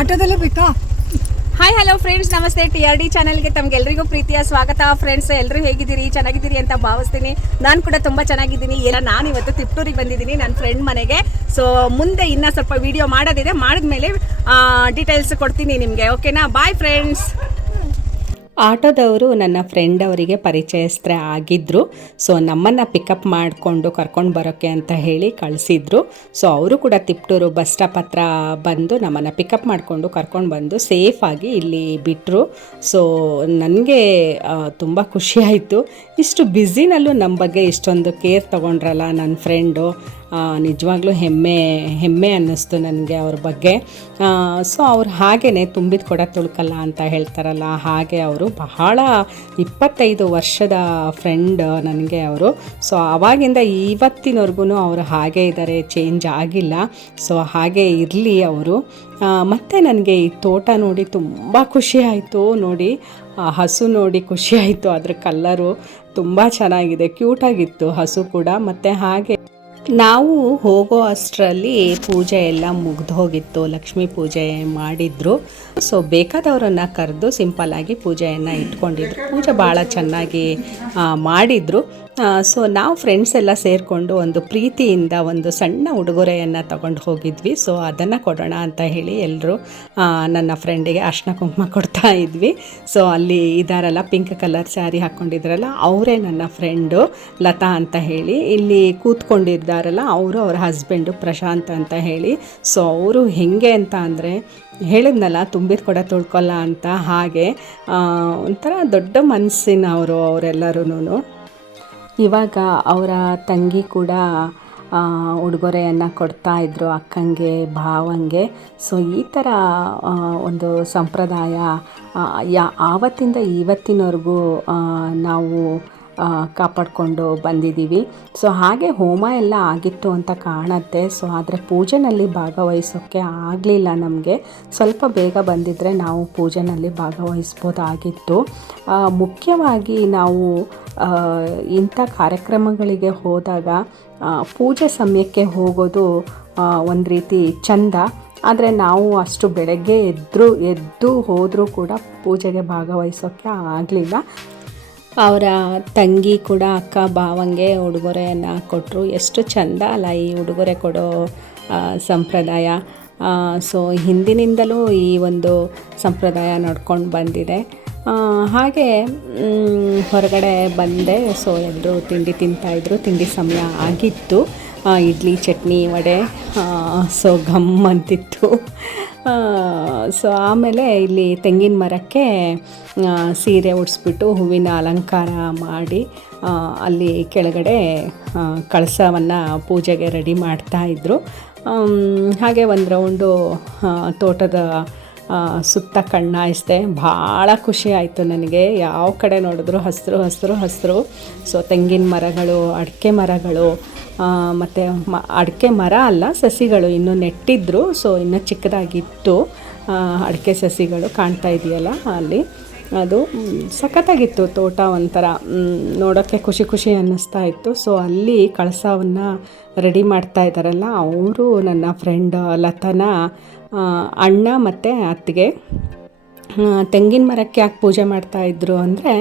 ಆಟೋದಲ್ಲೇ ಬೇಕಾ? Hi hello friends, ನಮಸ್ತೆ. TRD ಚಾನಲ್ಗೆ ತಮಗೆಲ್ಲರಿಗೂ ಪ್ರೀತಿಯ ಸ್ವಾಗತ. ಫ್ರೆಂಡ್ಸ್, ಎಲ್ಲರೂ ಹೇಗಿದ್ದೀರಿ? ಚೆನ್ನಾಗಿದ್ದೀರಿ ಅಂತ ಭಾವಿಸ್ತೀನಿ. ನಾನು ಕೂಡ ತುಂಬ ಚೆನ್ನಾಗಿದ್ದೀನಿ. ನಾನು ಇವತ್ತು ತಿಪ್ಟೂರಿಗೆ ಬಂದಿದ್ದೀನಿ ನನ್ನ ಫ್ರೆಂಡ್ ಮನೆಗೆ. ಸೊ ಮುಂದೆ ಇನ್ನೂ ಸ್ವಲ್ಪ ವಿಡಿಯೋ ಮಾಡೋದಿದೆ, ಮಾಡಿದ್ಮೇಲೆ ಡೀಟೇಲ್ಸ್ ಕೊಡ್ತೀನಿ ನಿಮಗೆ. ಓಕೆನಾ? Bye friends. ಆಟೋದವರು ನನ್ನ ಫ್ರೆಂಡ್ ಅವರಿಗೆ ಪರಿಚಯಸ್ಥರೇ ಆಗಿದ್ದರು. ಸೊ ನಮ್ಮನ್ನು ಪಿಕಪ್ ಮಾಡಿಕೊಂಡು ಕರ್ಕೊಂಡು ಬರೋಕ್ಕೆ ಅಂತ ಹೇಳಿ ಕಳಿಸಿದ್ರು. ಸೊ ಅವರು ಕೂಡ ತಿಪ್ಟೂರು ಬಸ್ ಸ್ಟಾಪ್ ಹತ್ರ ಬಂದು ನಮ್ಮನ್ನು ಪಿಕಪ್ ಮಾಡಿಕೊಂಡು ಕರ್ಕೊಂಡು ಬಂದು ಸೇಫಾಗಿ ಇಲ್ಲಿ ಬಿಟ್ಟರು. ಸೊ ನನಗೆ ತುಂಬ ಖುಷಿಯಾಯಿತು. ಇಷ್ಟು ಬ್ಯುಸಿನಲ್ಲೂ ನಮ್ಮ ಬಗ್ಗೆ ಇಷ್ಟೊಂದು ಕೇರ್ ತೊಗೊಂಡ್ರಲ್ಲ ನನ್ನ ಫ್ರೆಂಡು. ನಿಜವಾಗ್ಲೂ ಹೆಮ್ಮೆ ಅನ್ನಿಸ್ತು ನನಗೆ ಅವ್ರ ಬಗ್ಗೆ. ಸೊ ಅವ್ರು ಹಾಗೇ ತುಂಬಿದ ಕೊಡ ತುಳ್ಕಲ್ಲ ಅಂತ ಹೇಳ್ತಾರಲ್ಲ, ಹಾಗೆ ಅವರು ಬಹಳ 25 ವರ್ಷದ ಫ್ರೆಂಡ್ ನನಗೆ ಅವರು. ಸೊ ಆವಾಗಿಂದ ಇವತ್ತಿನವರೆಗೂ ಅವರು ಹಾಗೇ ಇದ್ದಾರೆ, ಚೇಂಜ್ ಆಗಿಲ್ಲ. ಸೊ ಹಾಗೆ ಇರಲಿ ಅವರು. ಮತ್ತು ನನಗೆ ಈ ತೋಟ ನೋಡಿ ತುಂಬ ಖುಷಿ ಆಯಿತು. ನೋಡಿ, ಹಸು ನೋಡಿ ಖುಷಿ ಆಯಿತು. ಅದ್ರ ಕಲ್ಲರು ತುಂಬ ಚೆನ್ನಾಗಿದೆ, ಕ್ಯೂಟಾಗಿತ್ತು ಹಸು ಕೂಡ. ಮತ್ತು ಹಾಗೆ ನಾವು ಹೋಗೋ ಅಷ್ಟರಲ್ಲಿ ಪೂಜೆ ಎಲ್ಲ ಮುಗ್ದು ಹೋಗಿತ್ತು, ಲಕ್ಷ್ಮೀ ಪೂಜೆ ಮಾಡಿದ್ರು. ಸೊ ಬೇಕಾದವರನ್ನು ಕರೆದು ಸಿಂಪಲ್ಲಾಗಿ ಪೂಜೆಯನ್ನು ಇಟ್ಕೊಂಡಿದ್ರು. ಪೂಜೆ ಭಾಳ ಚೆನ್ನಾಗಿ ಮಾಡಿದರು. ಸೊ ನಾವು ಫ್ರೆಂಡ್ಸ್ ಎಲ್ಲ ಸೇರಿಕೊಂಡು ಒಂದು ಪ್ರೀತಿಯಿಂದ ಒಂದು ಸಣ್ಣ ಉಡುಗೊರೆಯನ್ನು ತಗೊಂಡು ಹೋಗಿದ್ವಿ. ಸೊ ಅದನ್ನು ಕೊಡೋಣ ಅಂತ ಹೇಳಿ ಎಲ್ಲರೂ ನನ್ನ ಫ್ರೆಂಡಿಗೆ ಅರ್ಶಿನ ಕುಂಕುಮ ಕೊಡ್ತಾ ಇದ್ವಿ. ಸೊ ಅಲ್ಲಿ ಇದ್ದಾರಲ್ಲ, ಪಿಂಕ್ ಕಲರ್ ಸ್ಯಾರಿ ಹಾಕ್ಕೊಂಡಿದ್ರಲ್ಲ, ಅವರೇ ನನ್ನ ಫ್ರೆಂಡು ಲತಾ ಅಂತ ಹೇಳಿ. ಇಲ್ಲಿ ಕೂತ್ಕೊಂಡಿದ್ದಾರಲ್ಲ, ಅವರು ಅವ್ರ ಹಸ್ಬೆಂಡು ಪ್ರಶಾಂತ್ ಅಂತ ಹೇಳಿ. ಸೊ ಅವರು ಹೇಗೆ ಅಂತ ಅಂದರೆ, ಹೇಳಿದ್ನಲ್ಲ ತುಂಬಿದ ಕೊಡ ತೊಳ್ಕೊಲ್ಲ ಅಂತ, ಹಾಗೆ ಒಂಥರ ದೊಡ್ಡ ಮನಸ್ಸಿನವರು ಅವರೆಲ್ಲರೂ. ಇವಾಗ ಅವರ ತಂಗಿ ಕೂಡ ಉಡುಗೊರೆಯನ್ನು ಕೊಡ್ತಾಯಿದ್ರು ಅಕ್ಕಂಗೆ, ಭಾವಂಗೆ. ಸೊ ಈ ಥರ ಒಂದು ಸಂಪ್ರದಾಯ ಆವತ್ತಿಂದ ಇವತ್ತಿನವರೆಗೂ ನಾವು ಕಾಪಾಡಿಕೊಂಡು ಬಂದಿದ್ದೀವಿ. ಸೊ ಹಾಗೆ ಹೋಮ ಎಲ್ಲ ಆಗಿತ್ತು ಅಂತ ಕಾಣುತ್ತೆ. ಸೊ ಆದರೆ ಪೂಜೆನಲ್ಲಿ ಭಾಗವಹಿಸೋಕ್ಕೆ ಆಗಲಿಲ್ಲ ನಮಗೆ. ಸ್ವಲ್ಪ ಬೇಗ ಬಂದಿದ್ದರೆ ನಾವು ಪೂಜೆನಲ್ಲಿ ಭಾಗವಹಿಸ್ಬೋದಾಗಿತ್ತು. ಮುಖ್ಯವಾಗಿ ನಾವು ಇಂಥ ಕಾರ್ಯಕ್ರಮಗಳಿಗೆ ಹೋದಾಗ ಪೂಜೆ ಸಮಯಕ್ಕೆ ಹೋಗೋದು ಒಂದು ರೀತಿ ಚಂದ. ಆದರೆ ನಾವು ಅಷ್ಟು ಬೆಳಗ್ಗೆ ಎದ್ದು ಹೋದರೂ ಕೂಡ ಪೂಜೆಗೆ ಭಾಗವಹಿಸೋಕ್ಕೆ ಆಗಲಿಲ್ಲ. ಅವರ ತಂಗಿ ಕೂಡ ಅಕ್ಕ ಭಾವಂಗೆ ಉಡುಗೊರೆಯನ್ನು ಕೊಟ್ಟರು. ಎಷ್ಟು ಚೆಂದ ಅಲ್ಲ ಈ ಉಡುಗೊರೆ ಕೊಡೋ ಸಂಪ್ರದಾಯ. ಸೊ ಹಿಂದಿನಿಂದಲೂ ಈ ಒಂದು ಸಂಪ್ರದಾಯ ನಡ್ಕೊಂಡು ಬಂದಿದೆ. ಹಾಗೆ ಹೊರಗಡೆ ಬಂದೆ. ಸೊ ಎಲ್ಲರೂ ತಿಂಡಿ ತಿಂತಾಯಿದ್ರು. ತಿಂಡಿ ಸಮಯ ಆಗಿತ್ತು. ಇಡ್ಲಿ, ಚಟ್ನಿ, ವಡೆ. ಸೊ ಘಮ್ ಅಂತಿತ್ತು. ಸೊ ಆಮೇಲೆ ಇಲ್ಲಿ ತೆಂಗಿನ ಮರಕ್ಕೆ ಸೀರೆ ಉಡಿಸ್ಬಿಟ್ಟು ಹೂವಿನ ಅಲಂಕಾರ ಮಾಡಿ ಅಲ್ಲಿ ಕೆಳಗಡೆ ಕಳಸವನ್ನು ಪೂಜೆಗೆ ರೆಡಿ ಮಾಡ್ತಾಯಿದ್ರು. ಹಾಗೆ ಒಂದು ರೌಂಡು ತೋಟದ ಸುತ್ತ ಕಣ್ಣಾಯಿಸ್ದೆ. ಭಾಳ ಖುಷಿ ಆಯಿತು ನನಗೆ. ಯಾವ ಕಡೆ ನೋಡಿದ್ರು ಹಸಿರು ಹಸಿರು ಹಸಿರು. ಸೊ ತೆಂಗಿನ ಮರಗಳು, ಅಡಿಕೆ ಮರಗಳು, ಮತ್ತು ಅಡಿಕೆ ಮರ ಅಲ್ಲ, ಸಸಿಗಳು ಇನ್ನೂ ನೆಟ್ಟಿದ್ರು. ಸೊ ಇನ್ನೂ ಚಿಕ್ಕದಾಗಿತ್ತು ಅಡಿಕೆ ಸಸಿಗಳು, ಕಾಣ್ತಾ ಇದೆಯಲ್ಲ ಅಲ್ಲಿ. ಅದು ಸಖತ್ತಾಗಿತ್ತು ತೋಟ. ಒಂಥರ ನೋಡೋಕ್ಕೆ ಖುಷಿ ಅನ್ನಿಸ್ತಾ ಇತ್ತು. ಸೊ ಅಲ್ಲಿ ಕಳಸವನ್ನು ರೆಡಿ ಮಾಡ್ತಾ ಇದ್ದಾರಲ್ಲ, ಅವರು ನನ್ನ ಫ್ರೆಂಡ್ ಲತನ ಅಣ್ಣ ಮತ್ತು ಅತ್ತಿಗೆ. ತೆಂಗಿನ ಮರಕ್ಕೆ ಯಾಕೆ ಪೂಜೆ ಮಾಡ್ತಾಯಿದ್ರು ಅಂದರೆ,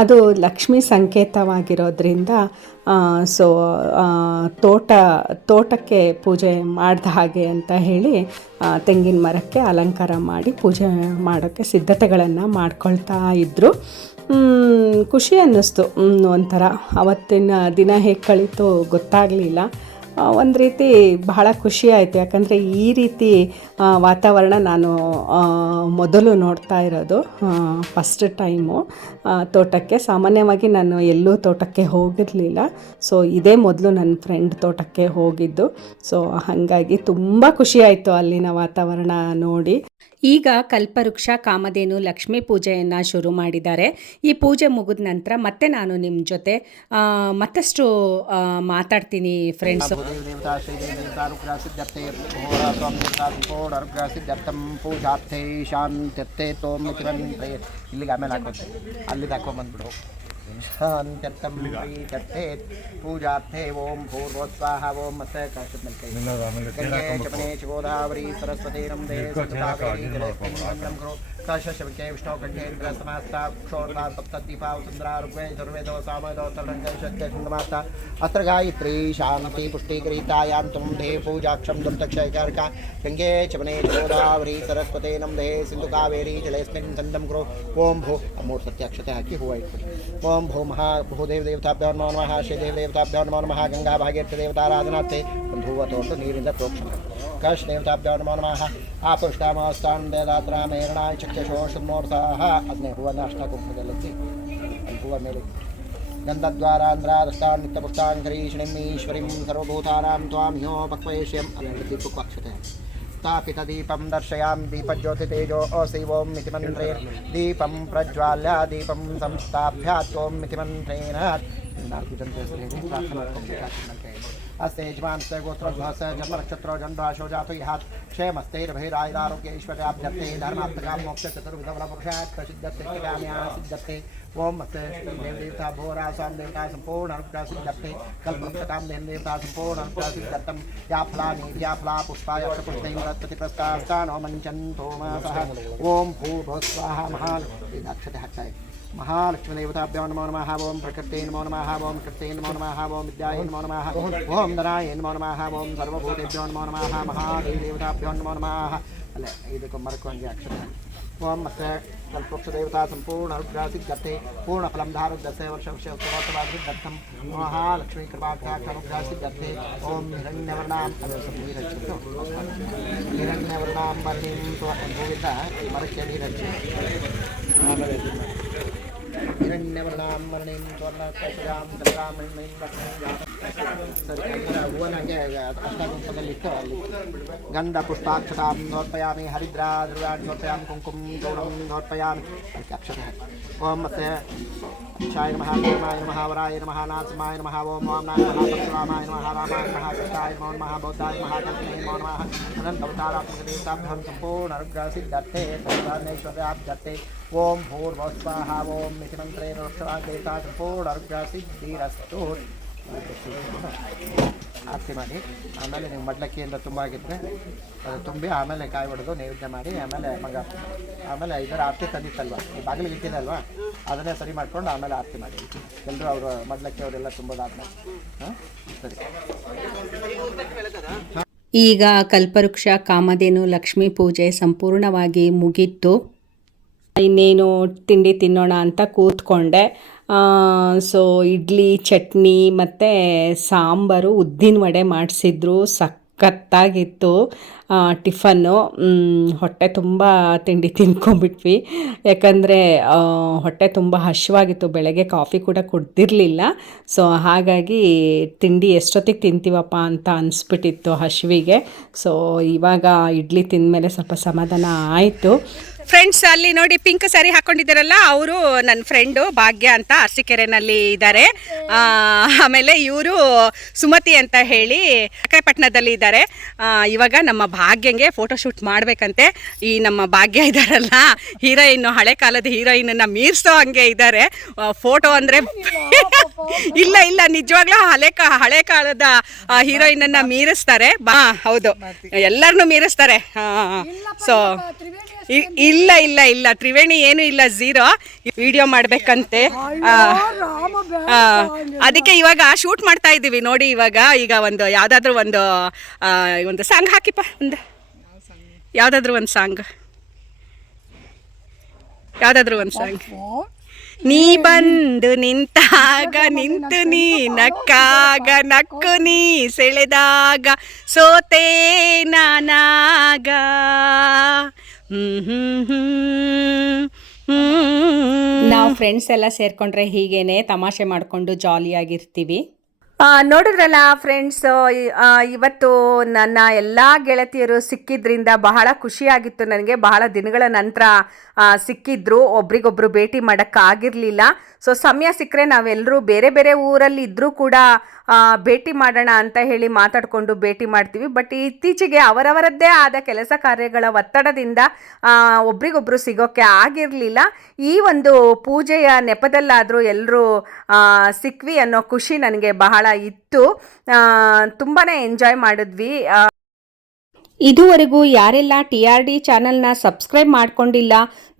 ಅದು ಲಕ್ಷ್ಮೀ ಸಂಕೇತವಾಗಿರೋದ್ರಿಂದ ಸೊ ತೋಟಕ್ಕೆ ಪೂಜೆ ಮಾಡಿದ ಹಾಗೆ ಅಂತ ಹೇಳಿ ತೆಂಗಿನ ಮರಕ್ಕೆ ಅಲಂಕಾರ ಮಾಡಿ ಪೂಜೆ ಮಾಡೋಕ್ಕೆ ಸಿದ್ಧತೆಗಳನ್ನು ಮಾಡ್ಕೊಳ್ತಾ ಇದ್ದರು. ಖುಷಿ ಅನ್ನಿಸ್ತು. ಒಂಥರ ಅವತ್ತಿನ ದಿನ ಹೇಗೆ ಕಳೀತು ಗೊತ್ತಾಗಲಿಲ್ಲ. ಒಂದು ರೀತಿ ಬಹಳ ಖುಷಿ ಆಯಿತು. ಯಾಕಂದರೆ ಈ ರೀತಿ ವಾತಾವರಣ ನಾನು ಮೊದಲು ನೋಡ್ತಾ ಇರೋದು, ಫಸ್ಟ್ ಟೈಮು ತೋಟಕ್ಕೆ. ಸಾಮಾನ್ಯವಾಗಿ ನಾನು ಎಲ್ಲೂ ತೋಟಕ್ಕೆ ಹೋಗಿರಲಿಲ್ಲ. ಸೊ ಇದೇ ಮೊದಲು ನನ್ನ ಫ್ರೆಂಡ್ ತೋಟಕ್ಕೆ ಹೋಗಿದ್ದು. ಸೊ ಹಾಗಾಗಿ ತುಂಬ ಖುಷಿ ಆಯಿತು ಅಲ್ಲಿನ ವಾತಾವರಣ ನೋಡಿ. ಈಗ ಕಲ್ಪವೃಕ್ಷ ಕಾಮಧೇನು ಲಕ್ಷ್ಮೀ ಪೂಜೆಯನ್ನು ಶುರು ಮಾಡಿದ್ದಾರೆ. ಈ ಪೂಜೆ ಮುಗಿದ ನಂತರ ಮತ್ತೆ ನಾನು ನಿಮ್ಮ ಜೊತೆ ಮತ್ತಷ್ಟು ಮಾತಾಡ್ತೀನಿ ಫ್ರೆಂಡ್ಸು. ಇಲ್ಲಿಗೆ ಆಮೇಲೆ ಹಾಕೋತೆ, ಅಲ್ಲಿಗೆ ಹಾಕೊಂಬಂದ್ಬಿಡು. शान्त्यर्थं प्रीत्यर्थेत् पूजार्थे ओम भूर्भुवस्वाहा ओम मत्स्य काश्यप मिलके गंगे चमने च गोदावरी सरस्वती नमदे सदावेरी जलेस्मिन् करो काश्यपके विष्णु कंठे इंद्रसमास्ता क्षोरता सप्तदीपा सुंदरा ऋग्वे धर्वेदो सामवेदो तरणंगशक्ति सुंदमास्ता अत्र गायत्री शांति पुष्टिकरितायां तुम दे पूजाक्षम दुर्दक्षयकारका गंगे चमने च गोदावरी सरस्वती नमदे सिंधु कावेरी जलेस्मिन् संदम करो ओम भू अमूर्त सत्याक्षते हाकि हुआ ओम भू महा भूदेव देवताभ्यो नमो नमः श्रीदेव देवताभ्यो नमो नमः गंगा भागीरथी देवताराधनार्थे धूवतोर्थ नीरिंद प्रोक्षण कश देवताभ्यो नमो नमः आपुष्टामस्तान् वेदात्रामेरणाय चक्षुषोषन्मूर्धाः अग्ने भुवनाष्टकुम्भजलति भुव मेले गन्धद्वारान्ध्रादष्टान् नित्यपुष्टाङ्करीषणीम् ईश्वरीं सर्वभूतानां त्वां ह्यो पक्वयेष्यम् अनन्तदीपक्वक्षते स्थापितदीपं दर्शयामि दीपज्योतितेजो शिवों मिति मन्त्रे दीपं प्रज्वाल्य दीपं संस्थाप्य त्वं मिति मन्त्रेण अस्ते यजमानस्य गोत्रध्वस्य जन्मनक्षत्रो जन्मराशो जातो यात् क्षेमस्तैर्भैरायुरारोग्यैश्वर्याभ्यर्थे धर्मार्थकां मोक्षचतुर्विधफलपुरुषात् प्रसिद्धते काम्या सिद्धते ओम मत्स्य देवदेवता भोरासां देवता सम्पूर्ण अनुग्रह सिद्धते कल्पवृक्षकां देवदेवता सम्पूर्ण अनुग्रह सिद्धतं या फला पुष्पाय पुष्पैः प्रतिप्रस्तास्तानो मञ्चन्तो मासः ओम भूर्भुवस्वाहा महालक्ष्मी हटाय महालक्ष्मी देवताभ्यो नमो नमः ओम प्रकृते नमो नमः ओम कृते नमो नमः ओम विद्याय नमो नमः ओम नराय नमो नमः ओम सर्वभूतेभ्यो नमो नमः महादेव देवताभ्यो नमो नमः अल्ल ಇದಕ್ಕೆ ಮರಕೊಂಡಿ ಅಕ್ಷರ ओम मत्स्य कल्पवृक्ष देवता संपूर्ण अनुग्रह सिद्धते पूर्ण फलम धारुदस्य वर्ष उत्तरोत्तराधिदर्थम महालक्ष्मी कृपाकटाक्ष अनुग्रह सिद्धते ओम हिरण्यवर्णां हिरण्यवर्णां वर्णीं भूवित मरक्य नीरच्छ हिरण्यवर्णां वर्णीं स्वर्णकशजां चन्द्रामणीं सರಿ ಹೂವನಾಗೆ ಅಷ್ಟಗುಂಪದಲ್ಲಿಟ್ಟು ಅಲ್ಲಿ ಗಂಧ ಪುಷ್ಪಾಕ್ಷತಾಂ ನೋರ್ಪಯಾಮಿ ಹರಿದ್ರಾ ಧ್ರುವಾನ್ ನೋರ್ಪಯಾಮಿ ಕುಂಕುಮ ಗೌರಂ ನೋರ್ಪಯಾಮಿ ಅದಕ್ಕೆ ಅಕ್ಷತೆ ಹಾಕಿ ಓಂ ಮತ್ತೆ ಅಕ್ಷಾಯ ನಮಃ ನೇಮಾಯ ನಮಃ ವರಾಯ ನಮಃ ನಾಥಮಾಯ ನಮಃ ಓಂ ವಾಮನಾಯ ನಮಃ ಪರಶುರಾಮಾಯ ನಮಃ ರಾಮಾಯ ನಮಃ ಕೃಷ್ಣಾಯ ನಮೋ ನಮಃ ಬೌದ್ಧಾಯ ನಮಃ ಕಲ್ಪನೆ ನಮೋ ನಮಃ ಅನಂತವತಾರಾತ್ಮಕ ದೇವತಾಭ್ಯಂ ಸಂಪೂರ್ಣ ಅನುಗ್ರಹ ಸಿದ್ಧತೆ ಸರ್ವಾನೈಶ್ವರ್ಯಾಭ್ಯರ್ಥೆ ಓಂ ಭೂರ್ಭುವಸ್ವಾಹ ಓಂ ಇತಿ ಮಂತ್ರೇಣ ರಕ್ಷಣಾ ದೇವತಾ ಸಂಪೂರ್ಣ ಅನುಗ್ರಹ ಸಿದ್ಧಿರಸ್ತು ಆರತಿ ಮಾಡಿ ಆಮೇಲೆ ನೀವು ಮಡ್ಲಕ್ಕಿಯಿಂದ ತುಂಬ ಆಗಿದ್ದರೆ ಅದು ತುಂಬಿ ಆಮೇಲೆ ಕಾಯಿ ಹೊಡೆದು ನೈವೇದ್ಯ ಮಾಡಿ ಆಮೇಲೆ ಇದರ ಆರತಿ ತಂದಿತ್ತಲ್ವ ಈ ಬಾಗಿಲಿಗೆ ಇಟ್ಟಿದ್ದಲ್ವ ಅದನ್ನೇ ಸರಿ ಮಾಡ್ಕೊಂಡು ಆಮೇಲೆ ಆರತಿ ಮಾಡಿ ಎಲ್ಲರೂ ಅವರು ಮಡ್ಲಕ್ಕಿ ಅವರೆಲ್ಲ ತುಂಬೋದಾದ್ಮೇಲೆ ಹಾಂ ಸರಿ. ಈಗ ಕಲ್ಪವೃಕ್ಷ ಕಾಮಧೇನು ಲಕ್ಷ್ಮೀ ಪೂಜೆ ಸಂಪೂರ್ಣವಾಗಿ ಮುಗೀತು. ಇನ್ನೇನು ತಿಂಡಿ ತಿನ್ನೋಣ ಅಂತ ಕೂತ್ಕೊಂಡೆ. ಸೊ ಇಡ್ಲಿ ಚಟ್ನಿ ಮತ್ತು ಸಾಂಬಾರು ಉದ್ದಿನ ವಡೆ ಮಾಡಿಸಿದ್ರು, ಸಖತ್ತಾಗಿತ್ತು ಟಿಫನ್ನು. ಹೊಟ್ಟೆ ತುಂಬ ತಿಂಡಿ ತಿನ್ಕೊಂಬಿಟ್ವಿ, ಯಾಕಂದರೆ ಹೊಟ್ಟೆ ತುಂಬ ಹಸಿವಾಗಿತ್ತು, ಬೆಳಗ್ಗೆ ಕಾಫಿ ಕೂಡ ಕುಡ್ದಿರಲಿಲ್ಲ. ಸೊ ಹಾಗಾಗಿ ತಿಂಡಿ ಎಷ್ಟೊತ್ತಿಗೆ ತಿಂತೀವಪ್ಪ ಅಂತ ಅನಿಸ್ಬಿಟ್ಟಿತ್ತು ಹಸಿವಿಗೆ. ಸೊ ಇವಾಗ ಇಡ್ಲಿ ತಿಂದಮೇಲೆ ಸ್ವಲ್ಪ ಸಮಾಧಾನ ಆಯಿತು. ಫ್ರೆಂಡ್ಸ್, ಅಲ್ಲಿ ನೋಡಿ ಪಿಂಕ್ ಸ್ಯಾರಿ ಹಾಕ್ಕೊಂಡಿದ್ದಾರಲ್ಲ, ಅವರು ನನ್ನ ಫ್ರೆಂಡು ಭಾಗ್ಯ ಅಂತ ಅರಸೀಕೆರೆನಲ್ಲಿ ಇದ್ದಾರೆ. ಆಮೇಲೆ ಇವರು ಸುಮತಿ ಅಂತ ಹೇಳಿ ಶ್ರೀರಂಗಪಟ್ಟಣದಲ್ಲಿ ಇದ್ದಾರೆ. ಇವಾಗ ನಮ್ಮ ಭಾಗ್ಯಂಗೆ ಫೋಟೋಶೂಟ್ ಮಾಡಬೇಕಂತೆ. ಈ ನಮ್ಮ ಭಾಗ್ಯ ಇದ್ದಾರಲ್ಲ, ಹೀರೋಯಿನ್ನು, ಹಳೆ ಕಾಲದ ಹೀರೋಯಿನನ್ನು ಮೀರಿಸೋ ಹಂಗೆ ಇದ್ದಾರೆ. ಫೋಟೋ ಅಂದರೆ ಇಲ್ಲ ನಿಜವಾಗ್ಲೂ ಹಳೆ ಕಾಲದ ಹೀರೋಯಿನನ್ನು ಮೀರಿಸ್ತಾರೆ. ಹೌದು, ಎಲ್ಲರನ್ನೂ ಮೀರಿಸ್ತಾರೆ. ಸೊ ಇಲ್ಲ ತ್ರಿವೇಣಿ ಏನೂ ಇಲ್ಲ, ಝೀರೋ. ವಿಡಿಯೋ ಮಾಡಬೇಕಂತೆ, ಅದಕ್ಕೆ ಇವಾಗ ಶೂಟ್ ಮಾಡ್ತಾ ಇದ್ದೀವಿ ನೋಡಿ. ಈಗ ಒಂದು ಯಾವುದಾದ್ರೂ ಒಂದು ಸಾಂಗ್ ಹಾಕಿಪ್ಪ, ಯಾವುದಾದ್ರೂ ಒಂದು ಸಾಂಗ್. ನೀ ಬಂದು ನಿಂತಾಗ ನಿಂತು ನೀ ನಕ್ಕಾಗ ನಕ್ಕು ನೀ ಸೆಳೆದಾಗ ಸೋತೆ ನಾನಾಗ. ನಾವು ಫ್ರೆಂಡ್ಸ್ ಎಲ್ಲ ಸೇರ್ಕೊಂಡ್ರೆ ಹೀಗೇನೆ ತಮಾಷೆ ಮಾಡಿಕೊಂಡು ಜಾಲಿಯಾಗಿರ್ತೀವಿ. ನೋಡಿದ್ರಲ್ಲ ಫ್ರೆಂಡ್ಸ್, ಇವತ್ತು ನನ್ನ ಎಲ್ಲ ಗೆಳತಿಯರು ಸಿಕ್ಕಿದ್ರಿಂದ ಬಹಳ ಖುಷಿಯಾಗಿತ್ತು ನನಗೆ. ಬಹಳ ದಿನಗಳ ನಂತರ ಸಿಕ್ಕಿದ್ರು, ಒಬ್ರಿಗೊಬ್ರು ಭೇಟಿ ಮಾಡೋಕ್ಕಾಗಿರಲಿಲ್ಲ. ಸೊ ಸಮಯ ಸಿಕ್ಕರೆ ನಾವೆಲ್ಲರೂ ಬೇರೆ ಬೇರೆ ಊರಲ್ಲಿ ಇದ್ದರೂ ಕೂಡ ಭೇಟಿ ಮಾಡೋಣ ಅಂತ ಹೇಳಿ ಮಾತಾಡಿಕೊಂಡು ಭೇಟಿ ಮಾಡ್ತೀವಿ. ಬಟ್ ಇತ್ತೀಚೆಗೆ ಅವರವರದ್ದೇ ಆದ ಕೆಲಸ ಕಾರ್ಯಗಳ ಒತ್ತಡದಿಂದ ಒಬ್ರಿಗೊಬ್ರು ಸಿಗೋಕ್ಕೆ ಆಗಿರಲಿಲ್ಲ. ಈ ಒಂದು ಪೂಜೆಯ ನೆಪದಲ್ಲಾದರೂ ಎಲ್ಲರೂ ಸಿಕ್ವಿ ಅನ್ನೋ ಖುಷಿ ನನಗೆ ಬಹಳ ಇತ್ತು. ತುಂಬಾ ಎಂಜಾಯ್ ಮಾಡಿದ್ವಿ. ಇದುವರೆಗೂ ಯಾರೆಲ್ಲ TRD ಚಾನಲ್ನ ಸಬ್ಸ್ಕ್ರೈಬ್ ಮಾಡ್ಕೊಂಡಿಲ್ಲ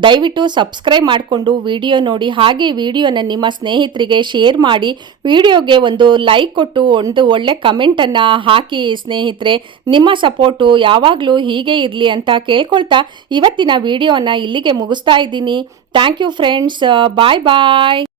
ದಯವಿಟ್ಟು ಸಬ್ಸ್ಕ್ರೈಬ್ ಮಾಡಿಕೊಂಡು ವಿಡಿಯೋ ನೋಡಿ, ಹಾಗೆ ವಿಡಿಯೋನ ನಿಮ್ಮ ಸ್ನೇಹಿತರಿಗೆ ಶೇರ್ ಮಾಡಿ, ವಿಡಿಯೋಗೆ ಒಂದು ಲೈಕ್ ಕೊಟ್ಟು ಒಂದು ಒಳ್ಳೆ ಕಮೆಂಟನ್ನು ಹಾಕಿ ಸ್ನೇಹಿತರೆ. ನಿಮ್ಮ ಸಪೋರ್ಟು ಯಾವಾಗಲೂ ಹೀಗೆ ಇರಲಿ ಅಂತ ಕೇಳ್ಕೊಳ್ತಾ ಇವತ್ತಿನ ವಿಡಿಯೋನ ಇಲ್ಲಿಗೆ ಮುಗಿಸ್ತಾ ಇದ್ದೀನಿ. Thank you friends, bye bye.